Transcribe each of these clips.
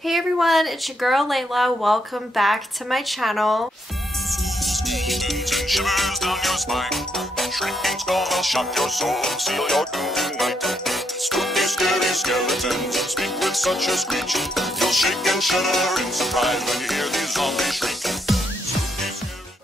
Hey everyone, it's your girl Layla. Welcome back to my channel. Shivers down your spine. Shrinking's gonna shock your soul, seal your doom tonight. Spooky, scary skeletons speak with such a screech. You'll shake and shudder in surprise when you hear these zombies shriek.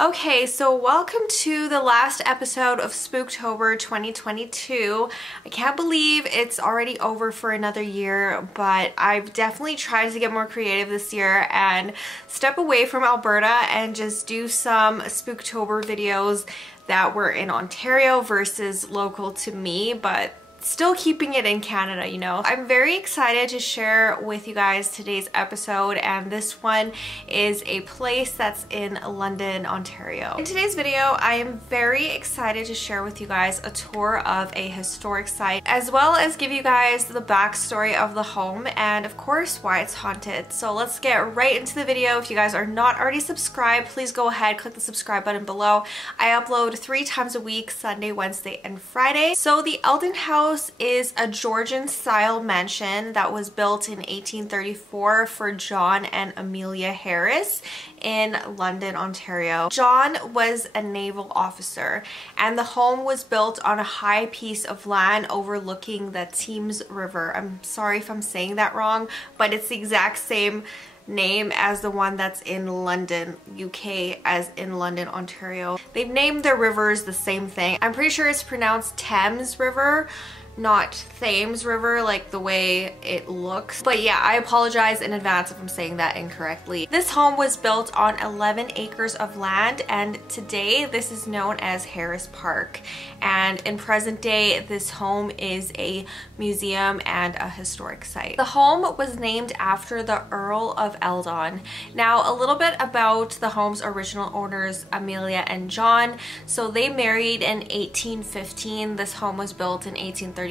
Okay, so welcome to the last episode of Spooktober 2022. I can't believe it's already over for another year, but I've definitely tried to get more creative this year and step away from Alberta and just do some Spooktober videos that were in Ontario versus local to me, but still keeping it in Canada, you know. I'm very excited to share with you guys today's episode, and this one is a place that's in London, Ontario. In today's video, I am very excited to share with you guys a tour of a historic site, as well as give you guys the backstory of the home and of course why it's haunted. So let's get right into the video. If you guys are not already subscribed, please go ahead, click the subscribe button below. I upload 3 times a week, Sunday, Wednesday, and Friday. So the Eldon House is a Georgian style mansion that was built in 1834 for John and Amelia Harris in London, Ontario. John was a naval officer, and the home was built on a high piece of land overlooking the Thames River. I'm sorry if I'm saying that wrong, but it's the exact same name as the one that's in London, UK, as in London, Ontario. They've named their rivers the same thing. I'm pretty sure it's pronounced Thames River, not Thames River like the way it looks. But yeah, I apologize in advance if I'm saying that incorrectly. This home was built on 11 acres of land, and today this is known as Harris Park. And in present day, this home is a museum and a historic site. The home was named after the Earl of Eldon. Now, a little bit about the home's original owners, Amelia and John. So they married in 1815. This home was built in 1834,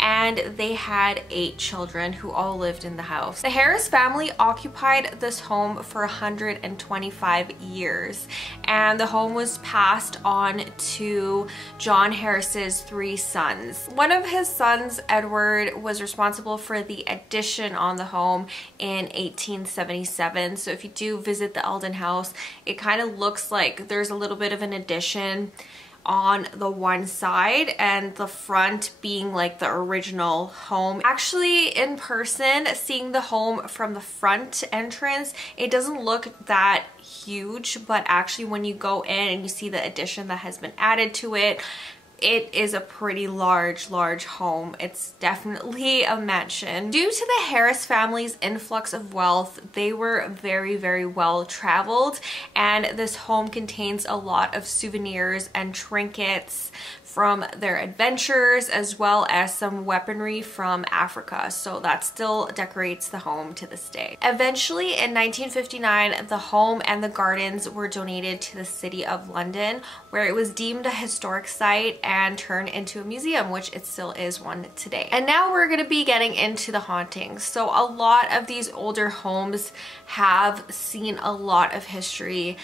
and they had 8 children who all lived in the house. The Harris family occupied this home for 125 years, and the home was passed on to John Harris's 3 sons. One of his sons, Edward, was responsible for the addition on the home in 1877. So if you do visit the Eldon House, it kind of looks like there's a little bit of an addition on the one side, and the front being like the original home. Actually, in person, seeing the home from the front entrance, it doesn't look that huge, but actually when you go in and you see the addition that has been added to it, it is a pretty large home. It's definitely a mansion. Due to the Harris family's influx of wealth, they were very well traveled, and this home contains a lot of souvenirs and trinkets from their adventures, as well as some weaponry from Africa. So that still decorates the home to this day. Eventually in 1959, the home and the gardens were donated to the City of London, where it was deemed a historic site and turned into a museum, which it still is one today. And now we're going to be getting into the hauntings. So a lot of these older homes have seen a lot of history,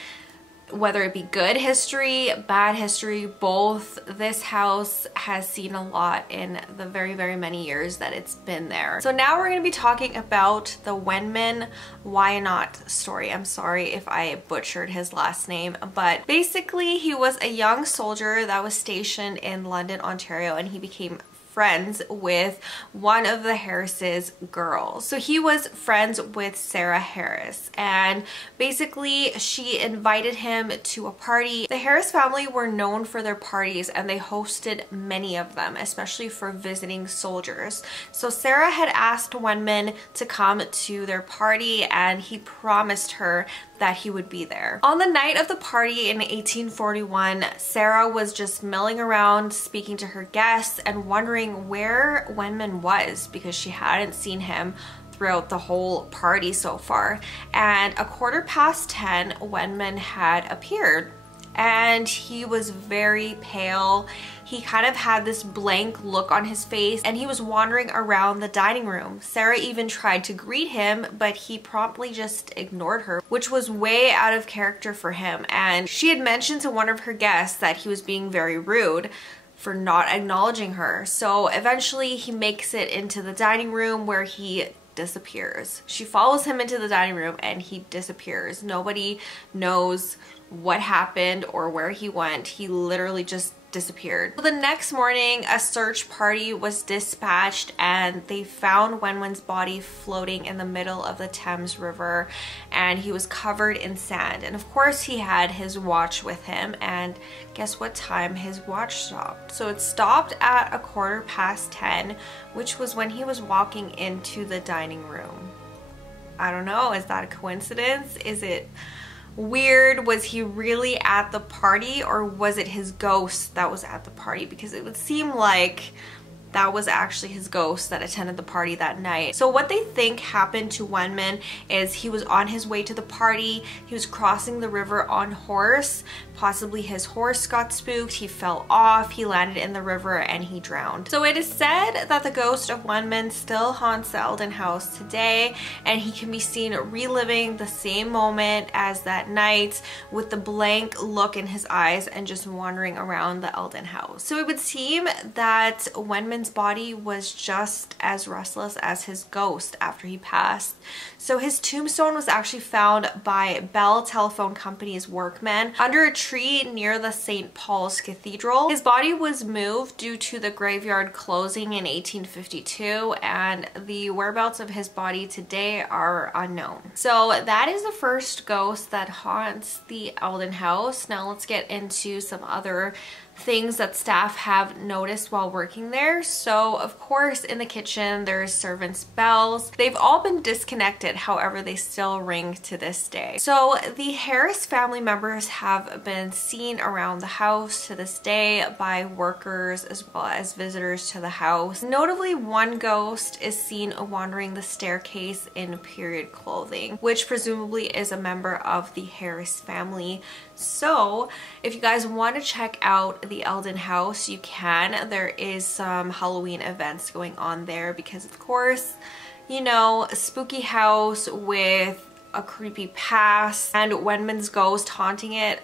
whether it be good history, bad history, both. This house has seen a lot in the very many years that it's been there. So now we're going to be talking about the Wenman Wyandotte story. I'm sorry if I butchered his last name, but basically he was a young soldier that was stationed in London, Ontario, and he became friends with one of the Harris's girls. So he was friends with Sarah Harris, and basically she invited him to a party. The Harris family were known for their parties, and they hosted many of them, especially for visiting soldiers. So Sarah had asked Wenman to come to their party, and he promised her that he would be there. On the night of the party in 1841, Sarah was just milling around, speaking to her guests and wondering where Wenman was, because she hadn't seen him throughout the whole party so far. And 10:15, Wenman had appeared, and he was very pale. He kind of had this blank look on his face, and he was wandering around the dining room. Sarah even tried to greet him, but he promptly just ignored her, which was way out of character for him. And she had mentioned to one of her guests that he was being very rude for not acknowledging her. So eventually he makes it into the dining room, where he disappears. She follows him into the dining room and he disappears. Nobody knows what happened or where he went. He literally just disappeared. The next morning, a search party was dispatched and they found Wenwen's body floating in the middle of the Thames River, and he was covered in sand. And of course he had his watch with him, and guess what time his watch stopped? So it stopped at 10:15, which was when he was walking into the dining room. I don't know, is that a coincidence? Is it weird? Was he really at the party, or was it his ghost that was at the party? Because it would seem like that was actually his ghost that attended the party that night. So what they think happened to Wenman is he was on his way to the party. He was crossing the river on horse. Possibly his horse got spooked, he fell off, he landed in the river, and he drowned. So it is said that the ghost of Wenman still haunts the Eldon House today, and he can be seen reliving the same moment as that night with the blank look in his eyes and just wandering around the Eldon House. So it would seem that Wenman's body was just as restless as his ghost after he passed. So his tombstone was actually found by Bell Telephone Company's workmen under a tree near the St. Paul's Cathedral. His body was moved due to the graveyard closing in 1852, and the whereabouts of his body today are unknown. So that is the first ghost that haunts the Eldon House. Now let's get into some other things that staff have noticed while working there. So of course in the kitchen there's servants' bells. They've all been disconnected, however they still ring to this day. So the Harris family members have been seen around the house to this day by workers as well as visitors to the house. Notably, one ghost is seen wandering the staircase in period clothing, which presumably is a member of the Harris family. So if you guys want to check out the Eldon House, you can. There is some Halloween events going on there because of course, you know, a spooky house with a creepy past and Wenman's ghost haunting it,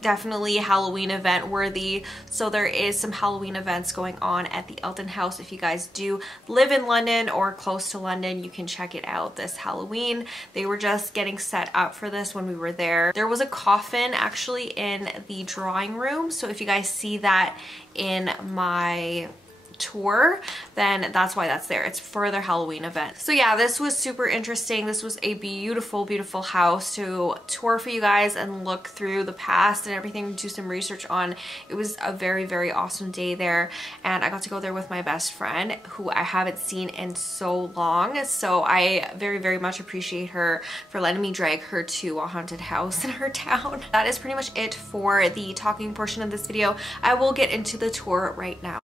definitely Halloween event worthy. So there is some Halloween events going on at the Eldon House. If you guys do live in London or close to London, you can check it out this Halloween. They were just getting set up for this when we were there. There was a coffin actually in the drawing room, so if you guys see that in my tour, then that's why that's there. It's for their Halloween event. So yeah, this was super interesting. This was a beautiful, beautiful house to tour for you guys and look through the past and everything, do some research on. It was a very, very awesome day there, and I got to go there with my best friend who I haven't seen in so long. So I very, very much appreciate her for letting me drag her to a haunted house in her town. That is pretty much it for the talking portion of this video. I will get into the tour right now.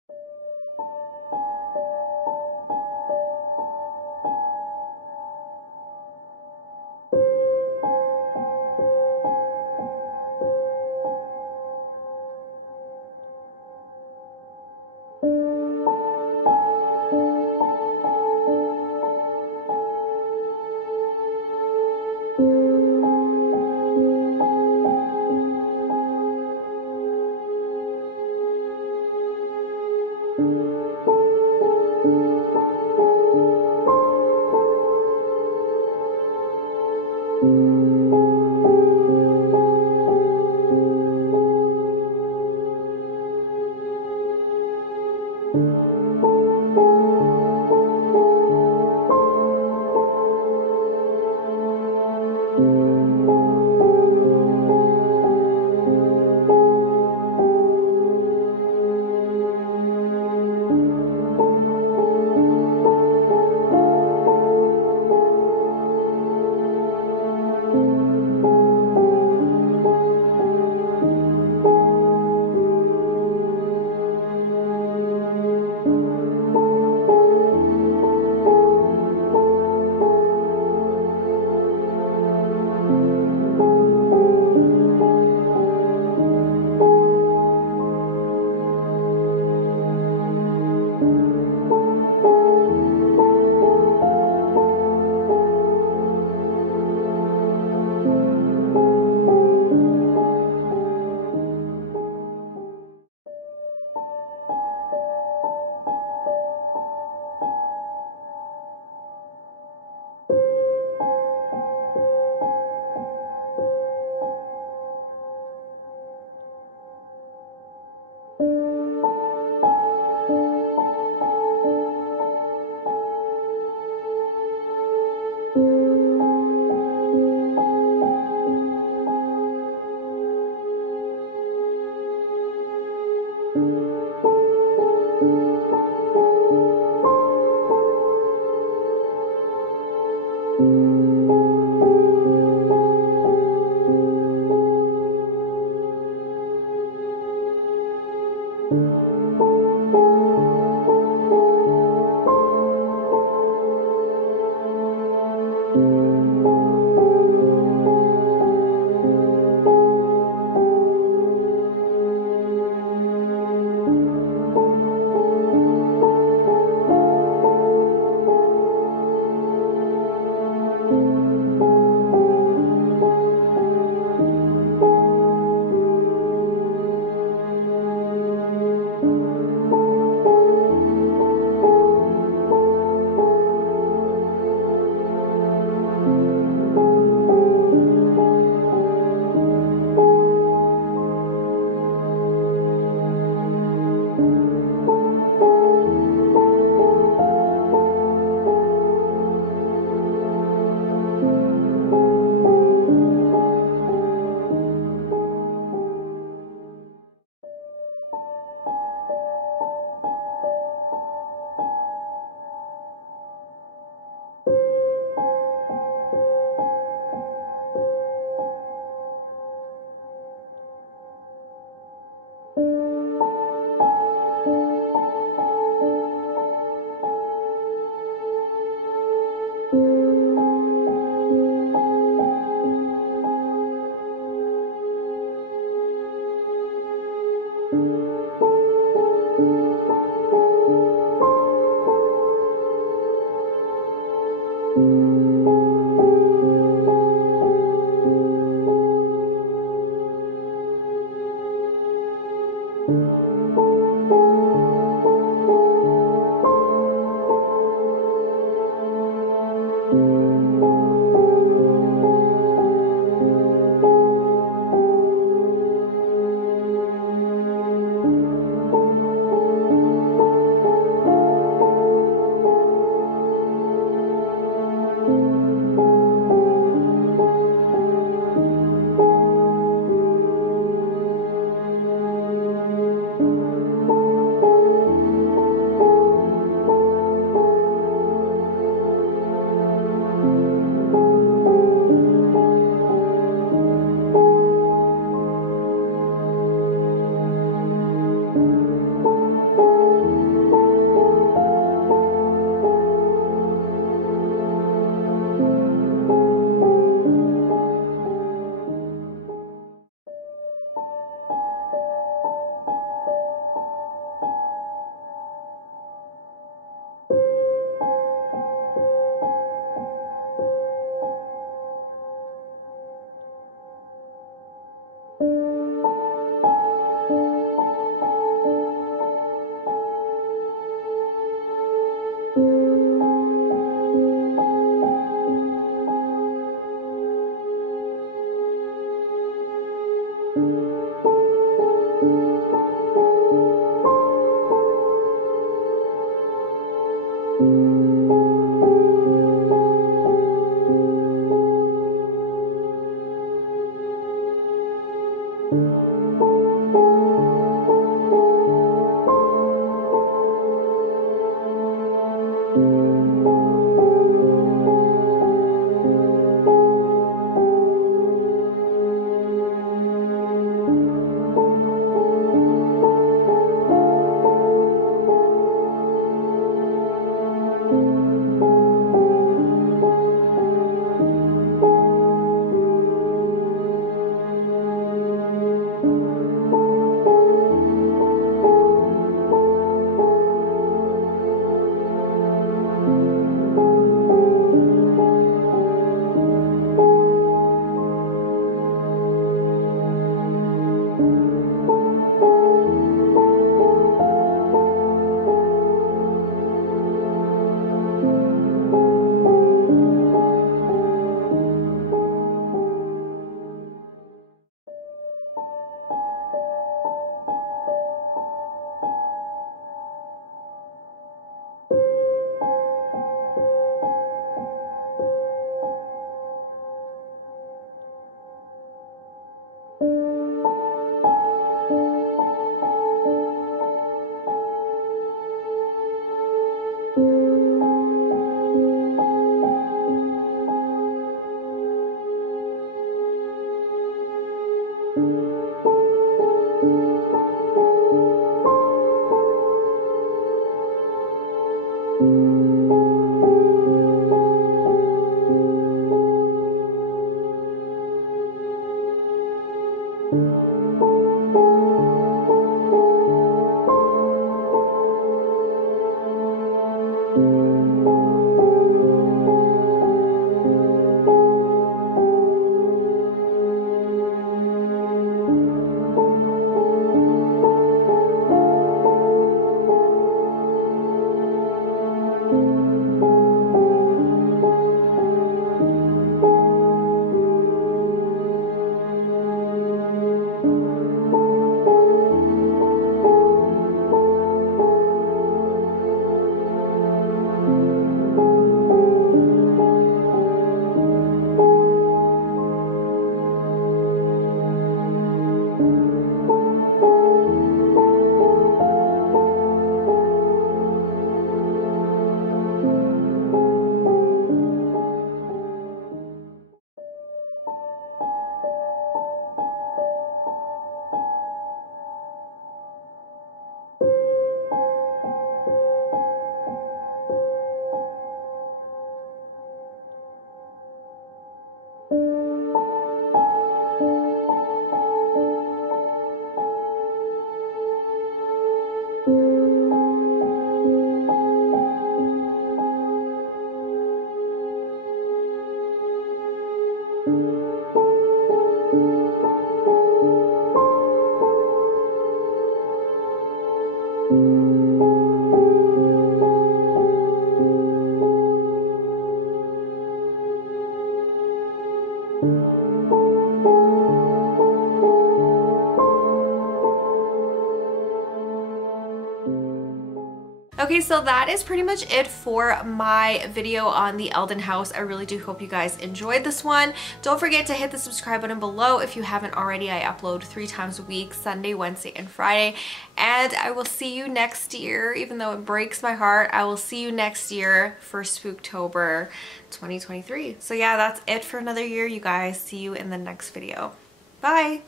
Okay, so that is pretty much it for my video on the Eldon House. I really do hope you guys enjoyed this one. Don't forget to hit the subscribe button below if you haven't already. I upload 3 times a week, Sunday, Wednesday, and Friday. And I will see you next year, even though it breaks my heart. I will see you next year for Spooktober 2023. So yeah, that's it for another year, you guys. See you in the next video. Bye!